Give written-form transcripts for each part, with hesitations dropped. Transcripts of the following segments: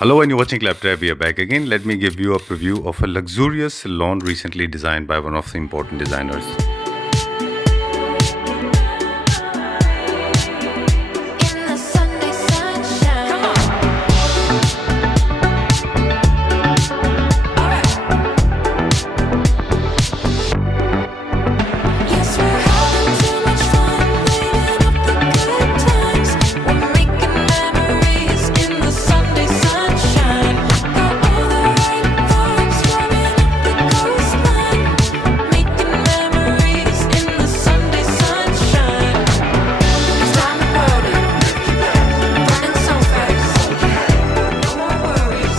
Hello, and you're watching Claptrap. We are back again. Let me give you a preview of a luxurious lawn recently designed by one of the important designers. In the Sunday sunshine. Yes, we're having too much fun, living up the good times. We're making memories in the Sunday sunshine. Got all the right vibes, driving up the coastline. Making memories in the Sunday sunshine. It's time to party, running so fast. No more worries.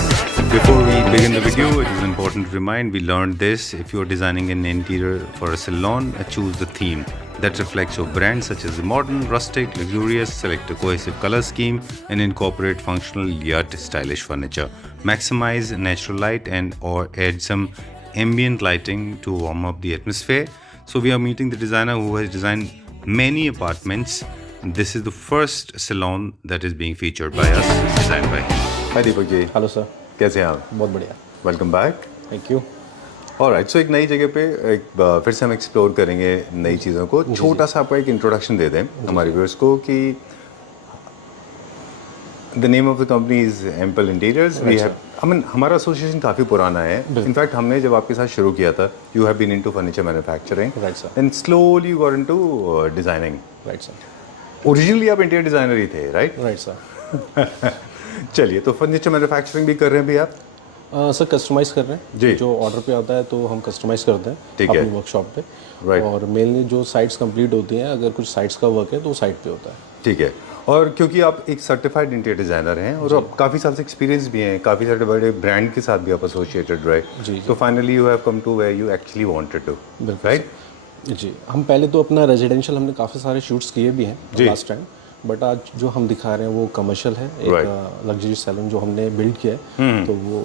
Before we begin the video, it is important to remind we learned this. If you're designing an interior for a salon, choose the theme that reflects your brand, such as modern, rustic, luxurious. Select a cohesive color scheme and incorporate functional yet stylish furniture. Maximize natural light and or add some ambient lighting to warm up the atmosphere. So we are meeting the designer who has designed many apartments. This is the first salon that is being featured by us, designed by him. Hi Deepak ji, hello sir, कैसे हैं आप? बहुत बढ़िया, welcome back. Thank you. Alright, so एक नई जगह पे फिर से हम एक्सप्लोर करेंगे नई चीज़ों को। छोटा सा आपको एक इंट्रोडक्शन दे दें हमारे व्यूअर्स को कि the name of the company is Ample Interiors. We have हमारा एसोसिएशन काफ़ी पुराना है। इनफैक्ट हमने जब आपके साथ शुरू किया था, you have been into furniture manufacturing right sir, and slowly you got into designing. Right sir, originally आप इंटीरियर डिजाइनर ही थे, राइट? Right sir. चलिए, तो फर्नीचर मैन्युफैक्चरिंग भी कर रहे हैं भी आप? सर कस्टमाइज़ कर रहे हैं जी। जो ऑर्डर पे आता है तो हम कस्टमाइज़ करते हैं ठीक है। अपनी वर्कशॉप पे। Right. और मेनली जो साइट्स कंप्लीट होती हैं, अगर कुछ साइट्स का वर्क है तो साइट पे होता है। ठीक है। और क्योंकि आप एक सर्टिफाइड इंटीरियर डिजाइनर हैं और आप काफ़ी साल से एक्सपीरियंस भी हैं, काफ़ी सारे बड़े ब्रांड के साथ भी आप एसोसिएटेड रहे, जी, so finally you have come to where you actually wanted to, बिल्कुल राइट? जी, हम पहले तो अपना रेजिडेंशियल हमने काफ़ी सारे शूट्स किए भी हैं जी। लास्ट टाइम, बट आज जो हम दिखा रहे हैं वो कमर्शियल है, एक लग्जरी सैलून जो हमने बिल्ड किया है, तो वो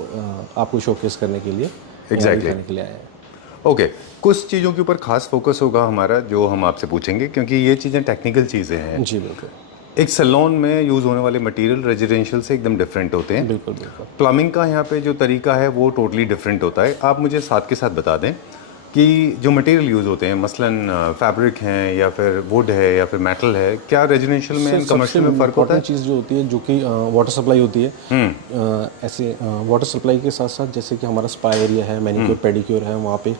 आपको शोकेस करने के लिए Exactly. दिखाने के लिए आए हैं। ओके, कुछ चीज़ों के ऊपर खास फोकस होगा हमारा जो हम आपसे पूछेंगे, क्योंकि ये चीज़ें टेक्निकल चीज़ें हैं। जी बिल्कुल, एक सैलून में यूज़ होने वाले मटेरियल रेजिडेंशियल से एकदम डिफरेंट होते हैं। बिल्कुल बिल्कुल। प्लम्बिंग का यहाँ पे जो तरीका है वो टोटली डिफरेंट होता है। आप मुझे साथ के साथ बता दें कि जो मटेरियल यूज़ होते हैं, मसलन फैब्रिक हैं या फिर वुड है या फिर मेटल है, क्या रेजिडेंशियल में एंड कमर्शियल में फ़र्क होता है? चीज़ जो होती है जो कि वाटर सप्लाई होती है, ऐसे वाटर सप्लाई के साथ साथ जैसे कि हमारा स्पा एरिया है, मैनिक्योर पेडिक्योर है, वहाँ पे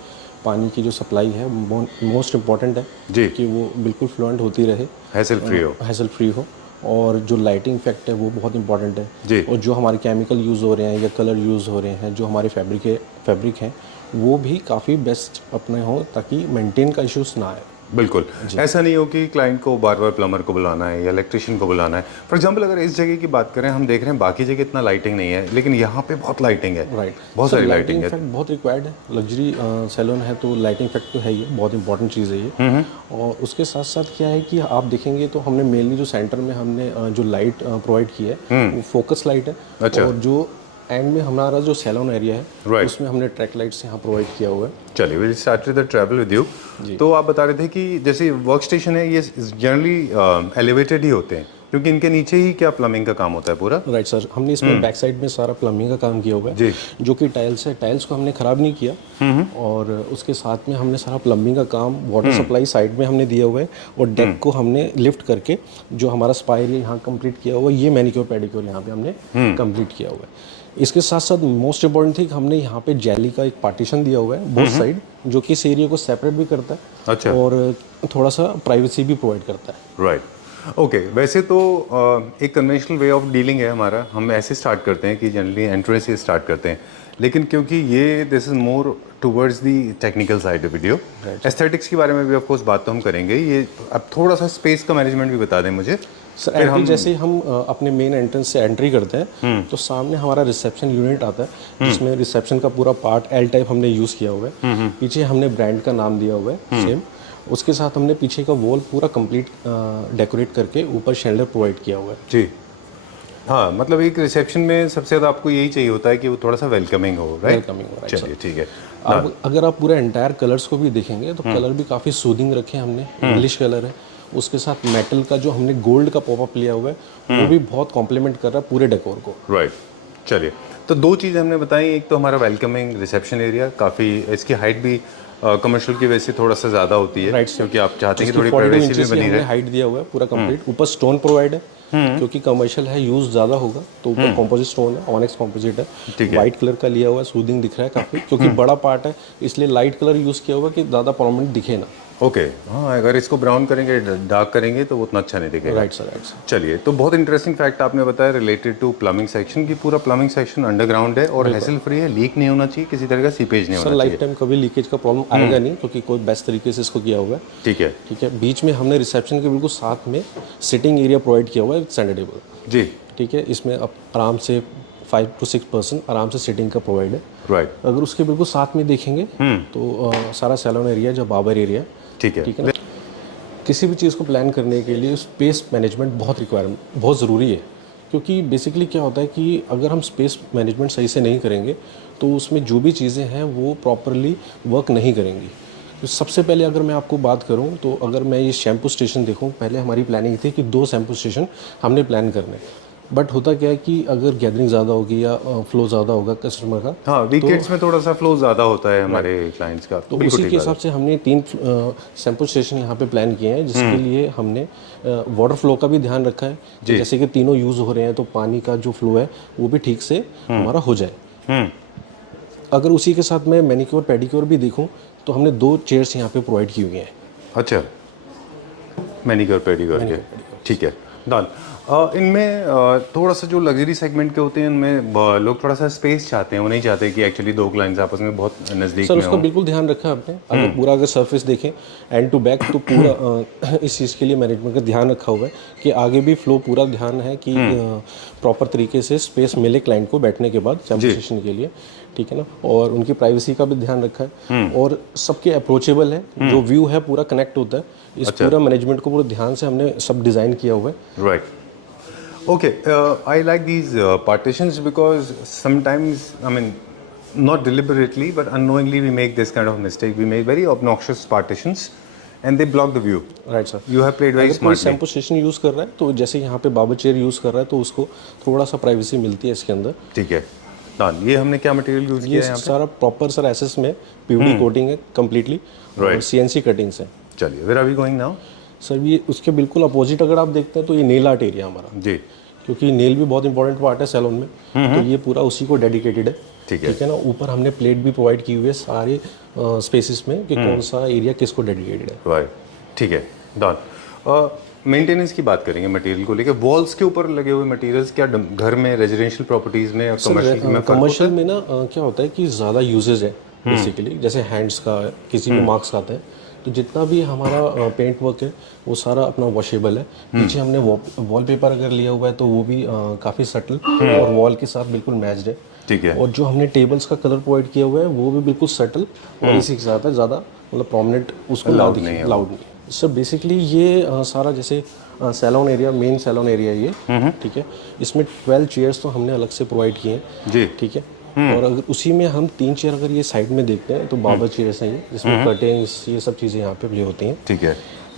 पानी की जो सप्लाई है मोस्ट इम्पॉर्टेंट है जी। कि वो बिल्कुल फ्लुएंट होती रहे, हैसल फ्री हो। हैसल फ्री हो। और जो लाइटिंग इफेक्ट है वो बहुत इंपॉर्टेंट जी। है। और जो हमारे केमिकल यूज़ हो रहे हैं या कलर यूज़ हो रहे हैं, जो हमारे फैब्रिक हैं, वो भी काफ़ी बेस्ट अपने हो ताकि मेंटेन का इश्यूज ना आए। बिल्कुल, ऐसा नहीं हो कि क्लाइंट को बार बार प्लम्बर को बुलाना है या इलेक्ट्रिशियन को बुलाना है। फॉर एग्जांपल, अगर इस जगह की बात करें, हम देख रहे हैं बाकी जगह इतना लाइटिंग नहीं है, लेकिन यहाँ पे बहुत लाइटिंग है, राइट, बहुत सारी लाइटिंग है। इफेक्ट बहुत रिक्वायर्ड है। लग्जरी सैलून है तो लाइटिंग इफेक्ट तो है ही, बहुत इंपॉर्टेंट चीज़ है ये। और उसके साथ साथ क्या है कि आप देखेंगे तो हमने मेनली जो सेंटर में हमने जो लाइट प्रोवाइड की है वो फोकस लाइट है। अच्छा। और जो एंड में हमारा जो सैलून एरिया है, Right. उसमें हमने ट्रैक लाइट्स यहाँ प्रोवाइड किया हुआ है। चलिए, will start with the travel with you. तो आप बता रहे थे कि जैसे वर्क स्टेशन है, ये जनरली एलिवेटेड ही होते हैं, क्योंकि इनके नीचे ही क्या प्लम्बिंग का काम होता है पूरा? राइट सर, हमने इसमें बैक साइड में सारा प्लम्बिंग का काम किया हुआ जी। है, जो कि टाइल्स है। टाइल्स को हमने ख़राब नहीं किया, और उसके साथ में हमने सारा प्लम्बिंग का काम, वाटर सप्लाई साइड में हमने दिया हुआ है, और डेक को हमने लिफ्ट करके जो हमारा स्पा एरिया यहाँ कंप्लीट किया हुआ है, ये मैनिक्योर पेडिक्योर यहाँ पे हमने कंप्लीट किया हुआ है। इसके साथ साथ मोस्ट इम्पॉर्टेंट थी कि हमने यहाँ पे जेली का एक पार्टीशन दिया हुआ है बोथ साइड, जो कि इस एरिया को सेपरेट भी करता है। अच्छा। और थोड़ा सा प्राइवेसी भी प्रोवाइड करता है। राइट। ओके, वैसे तो एक कन्वेंशनल वे ऑफ डीलिंग है हमारा। हम ऐसे स्टार्ट करते हैं कि जनरली एंट्रेंस से स्टार्ट करते हैं, लेकिन क्योंकि ये this is more towards the technical side video. Aesthetics के बारे में भी ऑफ कोर्स बात तो हम करेंगे। ये अब थोड़ा सा स्पेस का मैनेजमेंट भी बता दें मुझे। सर एंट्री जैसे ही हम अपने मेन एंट्रेंस से एंट्री करते हैं तो सामने हमारा रिसेप्शन यूनिट आता है, जिसमें रिसेप्शन का पूरा पार्ट एल टाइप हमने यूज़ किया हुआ है। पीछे हमने ब्रांड का नाम दिया हुआ है सेम। उसके साथ हमने पीछे का वॉल पूरा कंप्लीट डेकोरेट करके ऊपर शेल्डर प्रोवाइड किया हुआ है। जी हाँ, मतलब एक रिसेप्शन में सबसे ज़्यादा आपको यही चाहिए होता है कि वो थोड़ा सा वेलकमिंग हो, राइट? वेलकमिंग हो, चलिए, ठीक है। अब अगर आप पूरा एंटायर कलर्स को भी देखेंगे तो कलर भी काफ़ी सूदिंग रखे हैं हमने, इंग्लिश कलर है। उसके साथ मेटल का जो हमने गोल्ड का पॉपअप लिया हुआ है वो भी बहुत कॉम्प्लीमेंट कर रहा है पूरे डेकोर को। राइट। चलिए, तो दो चीज़ हमने बताई, एक तो हमारा वेलकमिंग रिसेप्शन एरिया, काफ़ी इसकी हाइट भी कमर्शियल की वजह से थोड़ा सा ज़्यादा होती है, Right, sir. क्योंकि आप चाहते हैं कि इसकी थोड़ी 42 प्राइवेसी भी इंचेस की बनी हमने रहे। हाइट दिया हुआ है पूरा कंप्लीट। ऊपर स्टोन प्रोवाइड है, क्योंकि कमर्शियल है, यूज ज़्यादा होगा, तो ऊपर कॉम्पोजिट स्टोन है, ऑनेक्स कॉम्पोजिट है, ठीक है। वाइट कलर का लिया हुआ है, सूदिंग दिख रहा है काफ़ी, क्योंकि बड़ा पार्ट है इसलिए लाइट कलर यूज़ किया हुआ है कि ज़्यादा प्रोमिनेंट दिखे ना। ओके, हाँ, अगर इसको ब्राउन करेंगे, डार्क करेंगे तो वो उतना अच्छा नहीं दिखेगा। Right sir, right sir. चलिए, तो बहुत इंटरेस्टिंग फैक्ट आपने बताया रिलेटेड टू प्लम्बिंग सेक्शन की। पूरा प्लम्बिंग सेक्शन अंडरग्राउंड है और हैसल फ्री है, लीक नहीं होना चाहिए, किसी तरह का सीपेज नहीं सर होना लाइफ चाहिए। टाइम कभी लीकेज का प्रॉब्लम आएगा नहीं, क्योंकि कोई बेस्ट तरीके से इसको किया हुआ है। ठीक है ठीक है, बीच में हमने रिसेप्शन के बिल्कुल साथ में सिटिंग एरिया प्रोवाइड किया हुआ है, सेंटर टेबल। जी, ठीक है, इसमें अब आराम से 5 to 6 पर्सन आराम से सिटिंग का प्रोवाइड है। राइट, अगर उसके बिल्कुल साथ में देखेंगे तो सारा सैलून एरिया जो बाबर एरिया है, ठीक है। ठीक है ना। किसी भी चीज़ को प्लान करने के लिए स्पेस मैनेजमेंट बहुत ज़रूरी है, क्योंकि बेसिकली क्या होता है कि अगर हम स्पेस मैनेजमेंट सही से नहीं करेंगे तो उसमें जो भी चीज़ें हैं वो प्रॉपरली वर्क नहीं करेंगी। तो सबसे पहले अगर मैं आपको बात करूं तो अगर मैं ये शैम्पू स्टेशन देखूं, पहले हमारी प्लानिंग थी कि 2 शैम्पू स्टेशन हमने प्लान करने, बट होता क्या है कि अगर गैदरिंग ज़्यादा होगी या फ्लो ज़्यादा होगा कस्टमर का, हाँ, वीकेंड्स में थोड़ा सा फ्लो ज़्यादा होता है हमारे क्लाइंट्स का, तो बिल्कुल उसी ठीक के बात है। हिसाब से हमने 3 शैम्पू स्टेशन यहाँ पे प्लान किए हैं, जिसके लिए हमने वाटर फ्लो का भी ध्यान रखा है कि जैसे कि तीनों यूज़ हो रहे हैं तो पानी का जो फ्लो है वो भी ठीक से हमारा हो जाए। अगर उसी के साथ मैं मैनिक्योर पेडिक्योर भी देखूँ तो हमने 2 चेयर्स यहाँ पे प्रोवाइड की हुई हैं। अच्छा, मैनिक्योर पेडिक्योर के, ठीक है, डन। इनमें थोड़ा सा जो लग्जरी सेगमेंट के होते हैं इनमें लोग थोड़ा सा स्पेस चाहते हैं, वो नहीं चाहते कि एक्चुअली 2 क्लाइंट्स आपस में बहुत नज़दीक सर में उसका हो। बिल्कुल ध्यान रखा है आपने। अगर पूरा अगर सरफेस देखें एंड टू बैक तो पूरा इस चीज़ के लिए मैनेजमेंट का ध्यान रखा हुआ है कि आगे भी फ्लो पूरा ध्यान है कि प्रॉपर तरीके से स्पेस मिले क्लाइंट को बैठने के बाद शैम्पू सेशन के लिए, ठीक है ना। और उनकी प्राइवेसी का भी ध्यान रखा है और सबके अप्रोचेबल है, जो व्यू है पूरा कनेक्ट होता है। इस पूरा मैनेजमेंट को पूरा ध्यान से हमने सब डिज़ाइन किया हुआ है। Right, okay, I like these partitions because sometimes, I mean, not deliberately but unknowingly we make this kind of mistake. We make very obnoxious partitions and they block the view. Right sir. You have played very अगर कोई smartly. Shampoo station use कर रहा है तो जैसे यहाँ पे Babar chair use कर रहा है तो उसको थोड़ा सा प्राइवेसी मिलती है इसके अंदर। ठीक है, डन। ये हमने क्या मटेरियल यूज़ ये किया है यहाँ सारा प्रॉपर सर एसएस में पीवीडी कोटिंग है कम्प्लीटली और Right. सीएनसी कटिंग्स है। पे? चलिए, where are we going now? Sir ये उसके बिल्कुल अपोजिट अगर आप देखते हैं तो ये नेल आर्ट एरिया हमारा, जी, क्योंकि नेल भी बहुत इंपॉर्टेंट पार्ट है सैलून में, तो ये पूरा उसी को डेडिकेटेड है। ठीक है। ठीक है ना। ऊपर हमने प्लेट भी प्रोवाइड की हुई है सारे स्पेसिस में कि कौन सा एरिया किसको डेडिकेटेड है। राइट, ठीक है, डन। मेंटेनेंस की बात करेंगे मटेरियल को लेकर, वॉल्स के ऊपर लगे हुए मटेरियल्स क्या घर में रेजिडेंशियल प्रॉपर्टीज में और कमर्शियल में फर्क कमर्शियल में ना क्या होता है कि ज़्यादा यूजेज है बेसिकली, जैसे हैंड्स का किसी में मार्क्स आते हैं तो जितना भी हमारा पेंट वर्क है वो सारा अपना वॉशेबल है। पीछे हमने वॉलपेपर अगर लिया हुआ है तो वो भी काफ़ी सटल और वॉल के साथ बिल्कुल मैच्ड है। ठीक है, और जो हमने टेबल्स का कलर प्रोवाइड किया हुआ है वो भी बिल्कुल सटल और इसी के साथ है, ज़्यादा मतलब प्रोमिनेंट उसको Loud नहीं है। लाउड नहीं। सर बेसिकली ये सारा जैसे salon area, main salon area ये, ठीक है। इसमें 12 चेयर्स तो हमने अलग से प्रोवाइड किए हैं, जी, ठीक है। और अगर उसी में हम 3 चेयर अगर ये साइड में देखते हैं तो बाबर चेयर्स हैं ये, जिसमें कर्टेन्स ये सब चीज़ें यहाँ पे प्ले होती हैं। ठीक है,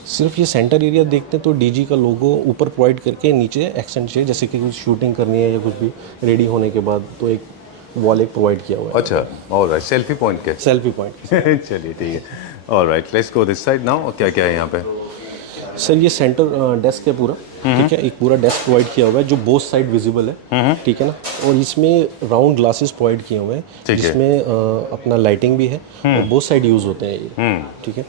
सिर्फ ये सेंटर एरिया देखते हैं तो डीजी का लोगो ऊपर प्रोवाइड करके नीचे एक्सटेंड चेयर, जैसे कि कुछ शूटिंग करनी है या कुछ भी रेडी होने के बाद तो एक वॉल एक प्रोवाइड किया हुआ है, अच्छा, ऑलराइट, सेल्फी पॉइंट के। Selfie point. चलिए, ठीक है, alright, let's go this side now. क्या क्या है यहाँ पे? सर ये सेंटर डेस्क है पूरा, ठीक है। एक पूरा डेस्क प्रोवाइड किया हुआ है जो बोथ साइड विजिबल है, ठीक है ना। और इसमें राउंड ग्लासेस प्रोवाइड किए हुए हैं ठीक है। जिसमें अपना लाइटिंग भी है और बोथ साइड यूज़ होते हैं ये, ठीक है।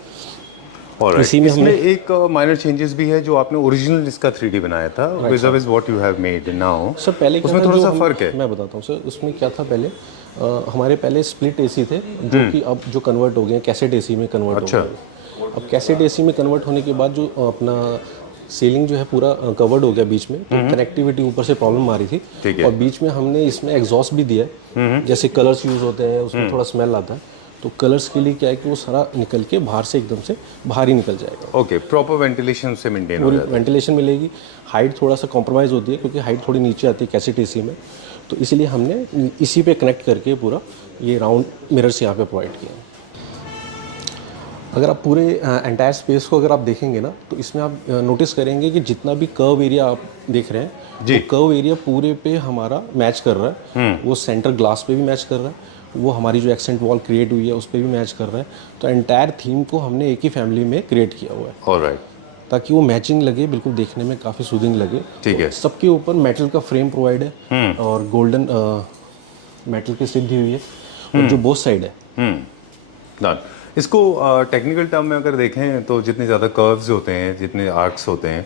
ऑलराइट, इसी में इसमें एक माइनर चेंजेस भी है जो आपने ओरिजिनल इसका 3D बनाया था with what you have made now. Sir पहले क्या उसमें था, थोड़ा जो सा हम- फर्क है। मैं बताता हूँ सर, उसमें क्या था पहले हमारे पहले स्प्लिट एसी थे जो कि अब जो कन्वर्ट हो गए कैसेट एसी में कन्वर्ट अच्छा। हो गए। अब कैसेट एसी में कन्वर्ट होने के बाद जो अपना सीलिंग जो है पूरा कवर्ड हो गया बीच में, तो कनेक्टिविटी ऊपर से प्रॉब्लम आ रही थी। ठीक है। और बीच में हमने इसमें एग्जॉस्ट भी दिया है, जैसे कलर्स यूज़ होते हैं उसमें थोड़ा स्मेल आता है, तो कलर्स के लिए क्या है कि वो सारा निकल के बाहर से एकदम से बाहर ही निकल जाएगा। ओके, प्रॉपर वेंटिलेशन से मेंटेन हो पूरी जाता वेंटिलेशन मिलेगी। हाइट थोड़ा सा कॉम्प्रोमाइज़ होती है क्योंकि हाइट थोड़ी नीचे आती है कैसेट एसी में, तो इसलिए हमने इसी पे कनेक्ट करके पूरा ये राउंड मिरर्स यहाँ पे प्रोवाइड किया है। अगर आप पूरे एंटायर स्पेस को अगर आप देखेंगे ना तो इसमें आप नोटिस करेंगे कि जितना भी कर्व एरिया आप देख रहे हैं जी। वो कर्व एरिया पूरे पे हमारा मैच कर रहा है, वो सेंटर ग्लास पे भी मैच कर रहा है, वो हमारी जो एक्सेंट वॉल क्रिएट हुई है उस पर भी मैच कर रहा है। तो एंटायर थीम को हमने एक ही फैमिली में क्रिएट किया हुआ है ऑलराइट, ताकि वो मैचिंग लगे, बिल्कुल देखने में काफ़ी सूदिंग लगे। ठीक है। सबके ऊपर मेटल का फ्रेम प्रोवाइड है और गोल्डन मेटल की स्ट्रिप दी हुई है, और जो बोथ साइड है। डन। इसको टेक्निकल टर्म में अगर देखें तो जितने ज़्यादा कर्व्स होते हैं, जितने आर्क्स होते हैं,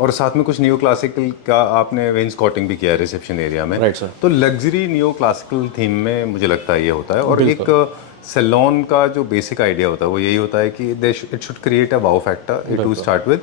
और साथ में कुछ नियो क्लासिकल का आपने वेंस्कॉटिंग भी किया है रिसेप्शन एरिया में, राइट सर। तो लग्जरी नियो क्लासिकल थीम में मुझे लगता है ये होता है। और एक सैलून का जो बेसिक आइडिया होता है वो यही होता है कि it should create a wow factor to start with,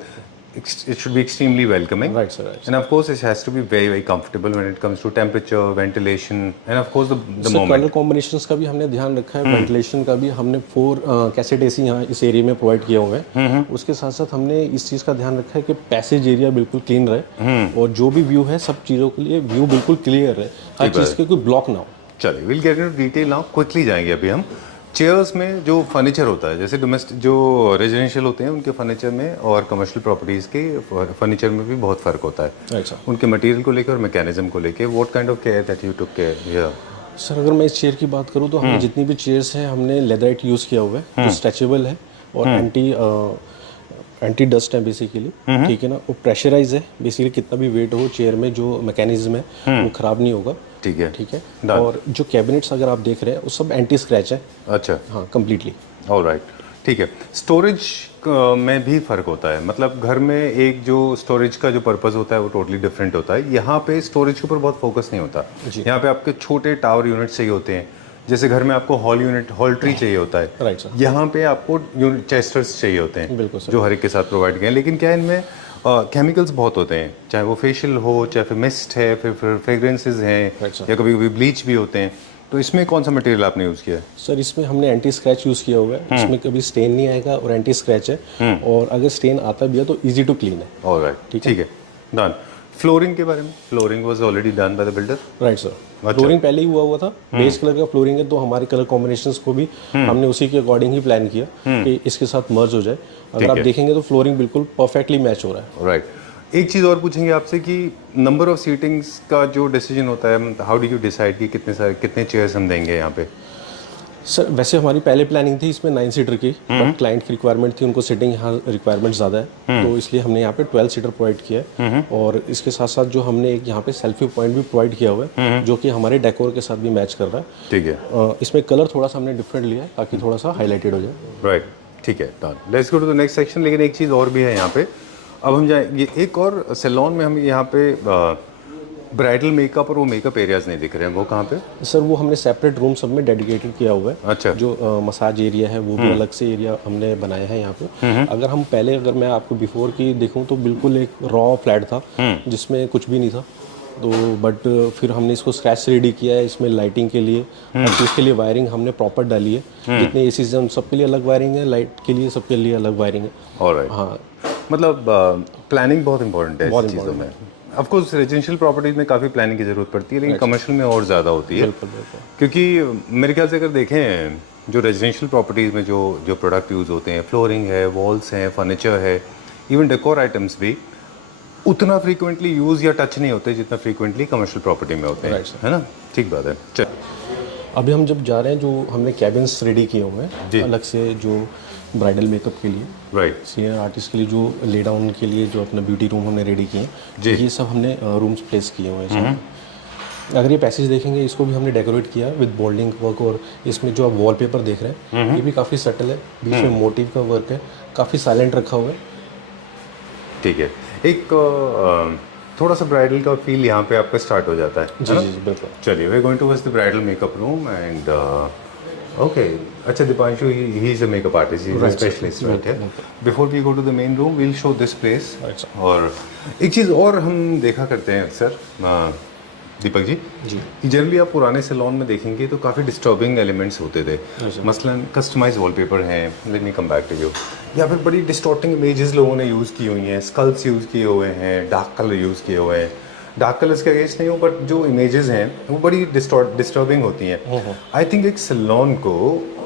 it should be extremely welcoming, Right, sir, right, and of course it has to be very very comfortable when it comes to temperature, ventilation, and of course the sir moment. Colour combinations का भी हमने ध्यान रखा है, ventilation का भी हमने 4 cassette AC यहाँ इस एरिया में प्रोवाइड किए हुए हैं। उसके साथ साथ हमने इस चीज़ का ध्यान रखा है कि पैसेज एरिया बिल्कुल क्लीन रहे, और जो भी व्यू है सब चीज़ों के लिए व्यू बिल्कुल क्लियर रहे, हर चीज़ के कोई ब्लॉक ना हो। चलिए will get into detail now, quickly जाएंगे अभी हम। चेयर्स में जो फर्नीचर होता है, जैसे डोमेस्टिक जो रेजिडेंशियल होते हैं उनके फर्नीचर में और कमर्शियल प्रॉपर्टीज़ के फर्नीचर में भी बहुत फ़र्क होता है, राइट सर। उनके मटेरियल को लेकर और मैकेनिज्म को लेकर। What kind of care that you took care here? Sir अगर मैं इस चेयर की बात करूँ तो हमने जितनी भी चेयर्स हैं हमने लेदराइट यूज़ किया हुआ है, जो स्ट्रेचेबल है और एंटी डस्ट है बेसिकली, ठीक है ना। वो प्रेशराइज है, बेसिकली कितना भी वेट हो चेयर में जो मैकेनिज्म है वो ख़राब नहीं होगा, ठीक है, ठीक है। और जो कैबिनेट्स अगर आप देख रहे हैं वो सब एंटी स्क्रैच है। अच्छा, हाँ कम्प्लीटली। ऑलराइट, ठीक है। स्टोरेज में भी फ़र्क होता है, मतलब घर में एक जो स्टोरेज का जो पर्पस होता है वो टोटली डिफरेंट होता है। यहाँ पे स्टोरेज के ऊपर बहुत फोकस नहीं होता, यहाँ पे आपके छोटे टावर यूनिट चाहिए होते हैं। जैसे घर में आपको हॉल यूनिट, हॉल ट्री चाहिए होता है, राइट सर। यहाँ पे आपको चेस्टर्स चाहिए होते हैं, बिल्कुल सर। जो हर एक के साथ प्रोवाइड किए हैं। लेकिन क्या है, इनमें केमिकल्स बहुत होते हैं, चाहे वो फेशियल हो, चाहे फिर मिस्ट है, फिर फ्रेग्रेंसेस हैं, Right, sir. या कभी कभी ब्लीच भी होते हैं। तो इसमें कौन सा मटेरियल आपने यूज़ किया है? सर इसमें हमने एंटी स्क्रैच यूज़ किया हुआ है, इसमें कभी स्टेन नहीं आएगा और एंटी स्क्रैच है, और अगर स्टेन आता भी है तो इजी टू क्लीन है। ऑलराइट, ठीक है, डन। फ्लोरिंग के बारे में, flooring was already done by the builder. Right sir. Flooring पहले ही हुआ था, बेस कलर का फ्लोरिंग है, तो हमारे कलर कॉम्बिनेशंस को भी हमने उसी के अकॉर्डिंग ही प्लान किया कि इसके साथ मर्ज हो जाए। अगर आप देखेंगे तो फ्लोरिंग बिल्कुल परफेक्टली मैच हो रहा है। राइट। एक चीज़ और पूछेंगे आपसे कि नंबर ऑफ सीटिंग्स का जो डिसीजन होता है, हाउ डू यू डिसाइड कि कितने चेयर्स हम देंगे यहाँ पे? सर वैसे हमारी पहले प्लानिंग थी इसमें 9 सीटर की, बट क्लाइंट की रिक्वायरमेंट थी, उनको सीटिंग यहाँ रिक्वायरमेंट ज़्यादा है, तो इसलिए हमने यहाँ पे 12 सीटर प्रोवाइड किया है। और इसके साथ साथ जो हमने एक यहाँ पे सेल्फी पॉइंट भी प्रोवाइड किया हुआ है, जो कि हमारे डेकोर के साथ भी मैच कर रहा है। ठीक है। इसमें कलर थोड़ा सा हमने डिफरेंट लिया है ताकि थोड़ा सा हाईलाइटेड हो जाए। राइट, ठीक है, done. Let's go to the next section. लेकिन एक चीज़ और भी है यहाँ पे, अब हम जाएंगे एक और सैलून में। हम यहाँ पे ब्राइडल मेकअप और वो मेकअप एरियाज नहीं दिख रहे हैं, वो कहाँ पे? सर वो हमने सेपरेट रूम सब में डेडिकेटेड किया हुआ है। अच्छा। जो मसाज एरिया है वो भी अलग से एरिया हमने बनाया है यहाँ पे। अगर मैं आपको बिफोर की देखूँ तो बिल्कुल एक रॉ फ्लैट था जिसमें कुछ भी नहीं था, तो बट फिर हमने इसको स्क्रैच से रेडी किया है। इसमें लाइटिंग के लिए हर चीज़ के लिए वायरिंग हमने प्रॉपर डाली है, जितने ए सी हैं उन सबके लिए अलग वायरिंग है, लाइट के लिए सबके लिए अलग वायरिंग है। ऑलराइट, हाँ मतलब प्लानिंग बहुत इंपॉर्टेंट है इस चीज़ों में। ऑफ कोर्स रेजिडेंशियल प्रॉपर्टीज में काफ़ी प्लानिंग की ज़रूरत पड़ती है, लेकिन कमर्शियल में और ज़्यादा होती है। क्योंकि मेरे ख्याल से अगर देखें जो रेजिडेंशियल प्रॉपर्टीज़ में जो प्रोडक्ट यूज़ होते हैं, फ्लोरिंग है, वॉल्स हैं, फर्नीचर है, इवन डेकोर आइटम्स भी उतना फ्रीक्वेंटली यूज़ या टच नहीं होते जितना फ्रीक्वेंटली कमर्शियल प्रॉपर्टी में होते हैं, है ना? ठीक बात है। चल, अभी हम जब जा रहे हैं, जो हमने कैबिन्स रेडी किए हुए हैं अलग से, जो ब्राइडल मेकअप के लिए, राइट, सीनियर आर्टिस्ट के लिए जो ले डाउन के लिए जो अपना ब्यूटी रूम हमने रेडी किए हैं, ये सब हमने रूम्स प्लेस किए हुए हैं। अगर ये पैसेज देखेंगे, इसको भी हमने डेकोरेट किया विद बोल्डिंग वर्क, और इसमें जो आप वॉलपेपर देख रहे हैं ये भी काफ़ी सटल है, बीच में मोटिव का वर्क है, काफ़ी साइलेंट रखा हुआ है। ठीक है। एक थोड़ा सा ब्राइडल का फील यहाँ पे आपका स्टार्ट हो जाता है। जी जी बिल्कुल। चलिए, we are going towards the bridal makeup room and okay. अच्छा, Deepanshu, he is a makeup artist, he is a specialist, right है। Before we go to the main room, we'll show this place. और एक चीज़ और हम देखा करते हैं अक्सर दीपक जी, जनरली आप पुराने सैलून में देखेंगे तो काफ़ी डिस्टर्बिंग एलिमेंट्स होते थे, मसलन कस्टमाइज वॉलपेपर हैं, let me come back to you, या फिर बड़ी डिस्टॉर्टिंग इमेजेस लोगों ने यूज़ की हुई हैं, स्कल्स यूज़ किए हुए हैं, डार्क कलर यूज़ किए हुए हैं। डार्क कलर्स के अगेंस्ट नहीं हो, बट जो इमेजेस हैं वो बड़ी डिस्टर्बिंग होती हैं। आई थिंक एक सैलून को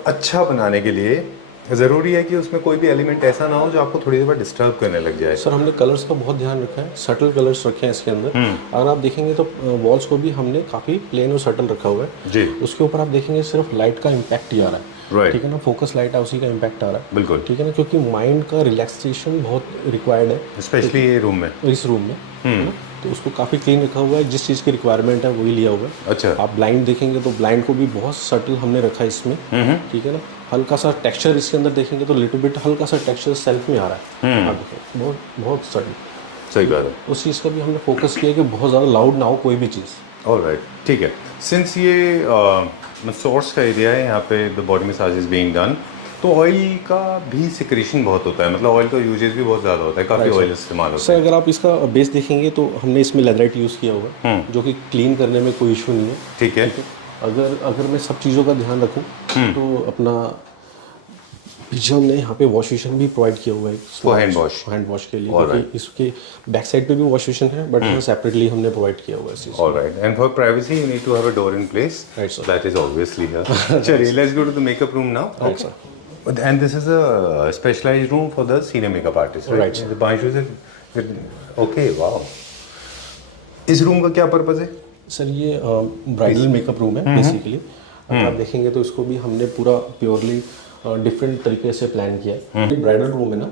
अच्छा बनाने के लिए ज़रूरी है कि उसमें कोई भी एलिमेंट ऐसा ना हो जो आपको थोड़ी देर बाद डिस्टर्ब करने लग जाए। सर हमने कलर्स का बहुत ध्यान रखा है, सटल कलर्स रखे हैं इसके अंदर। अगर आप देखेंगे तो वॉल्स को भी हमने काफ़ी प्लेन और सटल रखा हुआ है जी। उसके ऊपर आप देखेंगे सिर्फ लाइट का इम्पैक्ट ही आ रहा है, Right. ठीक है ना, फोकस लाइट है उसी का इम्पैक्ट आ रहा है, बिल्कुल। ठीक है ना, क्योंकि माइंड का रिलैक्सेशन बहुत रिक्वायर्ड है स्पेशली ये रूम में। इस रूम में, है ना? तो उसको काफ़ी क्लीन रखा हुआ है, जिस चीज़ की रिक्वायरमेंट है वही लिया हुआ है। अच्छा। आप ब्लाइंड देखेंगे तो ब्लाइंड को भी बहुत सटल हमने रखा है इसमें, ठीक है ना, हल्का सा टेक्सचर इसके अंदर देखेंगे तो लिटिल बिट हल्का सा टेक्सचर सेल्फ में आ रहा है, आप देखिए बहुत बहुत सटल। सही बात है। उस चीज़ का भी हमने फोकस किया कि बहुत ज़्यादा लाउड ना हो कोई भी चीज़। ऑलराइट, ठीक है। सिंस ये सोर्स का एरिया है, यहाँ पे the body massage is being done, तो ऑयल का भी सिक्रेशन बहुत होता है, मतलब ऑयल का यूजेज भी बहुत ज़्यादा होता है, काफ़ी ऑयल इस्तेमाल होता सर अगर आप इसका बेस देखेंगे तो हमने इसमें लेदराइट यूज़ किया हुआ है, जो कि क्लीन करने में कोई इशू नहीं है। है। ठीक है। अगर मैं सब चीज़ों का ध्यान रखूं तो अपना पीछे हमने यहाँ पे वॉश बेसिन भी प्रोवाइड किया हुआ है For hand wash. Hand wash के लिए, All क्योंकि इसके बैक साइड पे भी वॉश बेसिन है, बट यहाँ सेपरेटली हमने प्रोवाइड किया हुआ है इस चीज़ को। Alright, and for privacy you need to have a door in place. Right, sir. That is obviously here. चलिए, let's go to the makeup room now. Right, sir. And this is a specialized room for the senior makeup artist, right? Right, sir. The Banshu is okay, wow. इस room का क्या purpose है? Sir ये bridal makeup room है basically. अगर आप देखेंगे तो इसको भी हमने पूरा प्योरली डिफरेंट तरीके से प्लान किया है। ये ब्राइडल रूम है ना,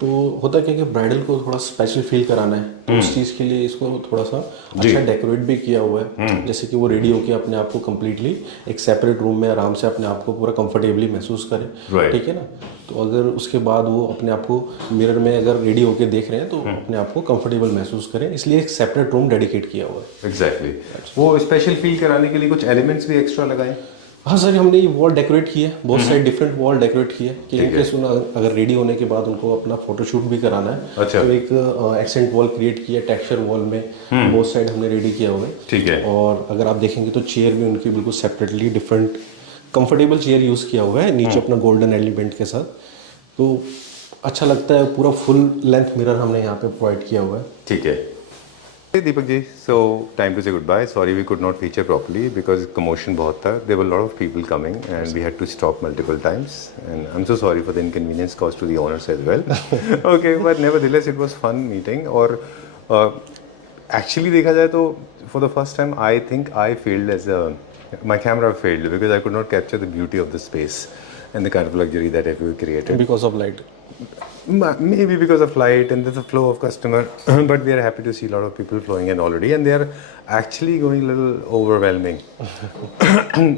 तो होता क्या है कि ब्राइडल को थोड़ा स्पेशल फील कराना है, तो उस चीज़ के लिए इसको थोड़ा सा अच्छा डेकोरेट भी किया हुआ है, जैसे कि वो रेडी होके अपने आप को कम्प्लीटली एक सेपरेट रूम में आराम से अपने आप को पूरा कंफर्टेबली महसूस करे, Right. ठीक है ना। तो अगर उसके बाद वो अपने आप को मिरर में अगर रेडी होके देख रहे हैं तो अपने आप को कंफर्टेबल महसूस करें, इसलिए एक सेपरेट रूम डेडिकेट किया हुआ है। Exactly. वो स्पेशल फील कराने के लिए कुछ एलिमेंट्स भी एक्स्ट्रा लगाए? हाँ सर, हमने ये वॉल डेकोरेट की है, बहुत सारे डिफरेंट वॉल डेकोरेट किए कि ठीक है। इनकेस अगर रेडी होने के बाद उनको अपना फोटोशूट भी कराना है, अच्छा। तो एक एक्सेंट वॉल क्रिएट किया, टेक्सचर वॉल में बोथ साइड हमने रेडी किया हुआ है। ठीक है। और अगर आप देखेंगे तो चेयर भी उनकी बिल्कुल separately different comfortable chair use किया हुआ है, नीचे अपना गोल्डन एलिमेंट के साथ, तो अच्छा लगता है। पूरा फुल लेंथ मिरर हमने यहाँ पे प्रोवाइड किया हुआ है। ठीक है। Hey Deepak ji, so time to say goodbye. Sorry we could not feature properly because commotion बहुत था. There were a lot of people coming and we had to stop multiple times. And I'm so sorry for the inconvenience caused to the owners as well. Okay, but nevertheless it was fun meeting. और actually देखा जाए तो for the first time I think I failed as a my camera failed because I could not capture the beauty of the space and the kind of luxury that we created. Because of light. Maybe because of light and the flow of customer, but we are happy to see a lot of people flowing in already, and they are actually going a little overwhelming.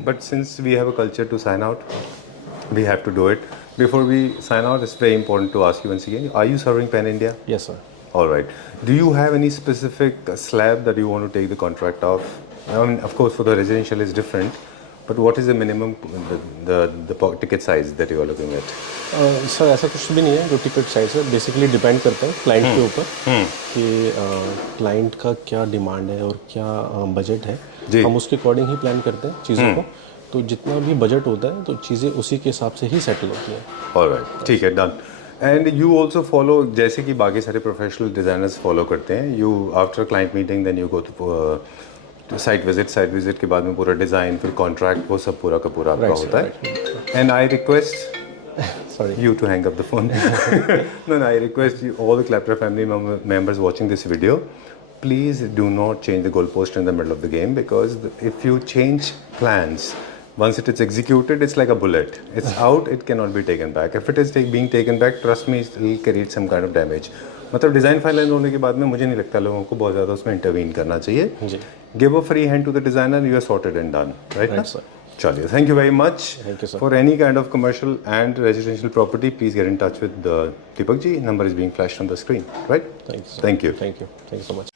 But since we have a culture to sign out, we have to do it. Before we sign out, it's very important to ask you once again: are you serving Pan India? Yes sir. All right. Do you have any specific slab that you want to take the contract of? I mean, of course, for the residential is different. But what is the minimum the ticket size that you are looking at? Sir ऐसा कुछ भी नहीं है जो ticket size है, basically depend करता है client के ऊपर कि क्लाइंट का क्या डिमांड है और क्या बजट है, जी। हम उसके अकॉर्डिंग ही प्लान करते हैं चीज़ों को। तो जितना भी बजट होता है तो चीज़ें उसी के हिसाब से ही सेटल होती हैं। ऑलराइट, ठीक है, done. And you also follow, जैसे कि बाकी सारे प्रोफेशनल डिज़ाइनर्स फॉलो करते हैं, you after client meeting then you go to site visit के बाद में पूरा डिज़ाइन, फिर कॉन्ट्रैक्ट, वो सब पूरा का पूरा आपका होता है। And I request Sorry. you to hang up the phone. No, I request you, all the Clapper family members watching this video, please do not change the goalpost in the middle of the game, because if you change plans, once it is executed, it's like a bullet. It's out, it cannot be taken back. If it is being taken back, trust me, it will create some kind of damage. मतलब design final होने के बाद में मुझे नहीं लगता लोगों को बहुत ज़्यादा उसमें इंटरवीन करना चाहिए। Give a free hand to the designer, you are sorted and done, right ना? चलिए, thank you very much. Thank you, sir. For any kind of commercial and residential property, please get in touch with Deepak ji. Number is being flashed on the screen, right? Thank you, sir. Thank you. Thank you so much.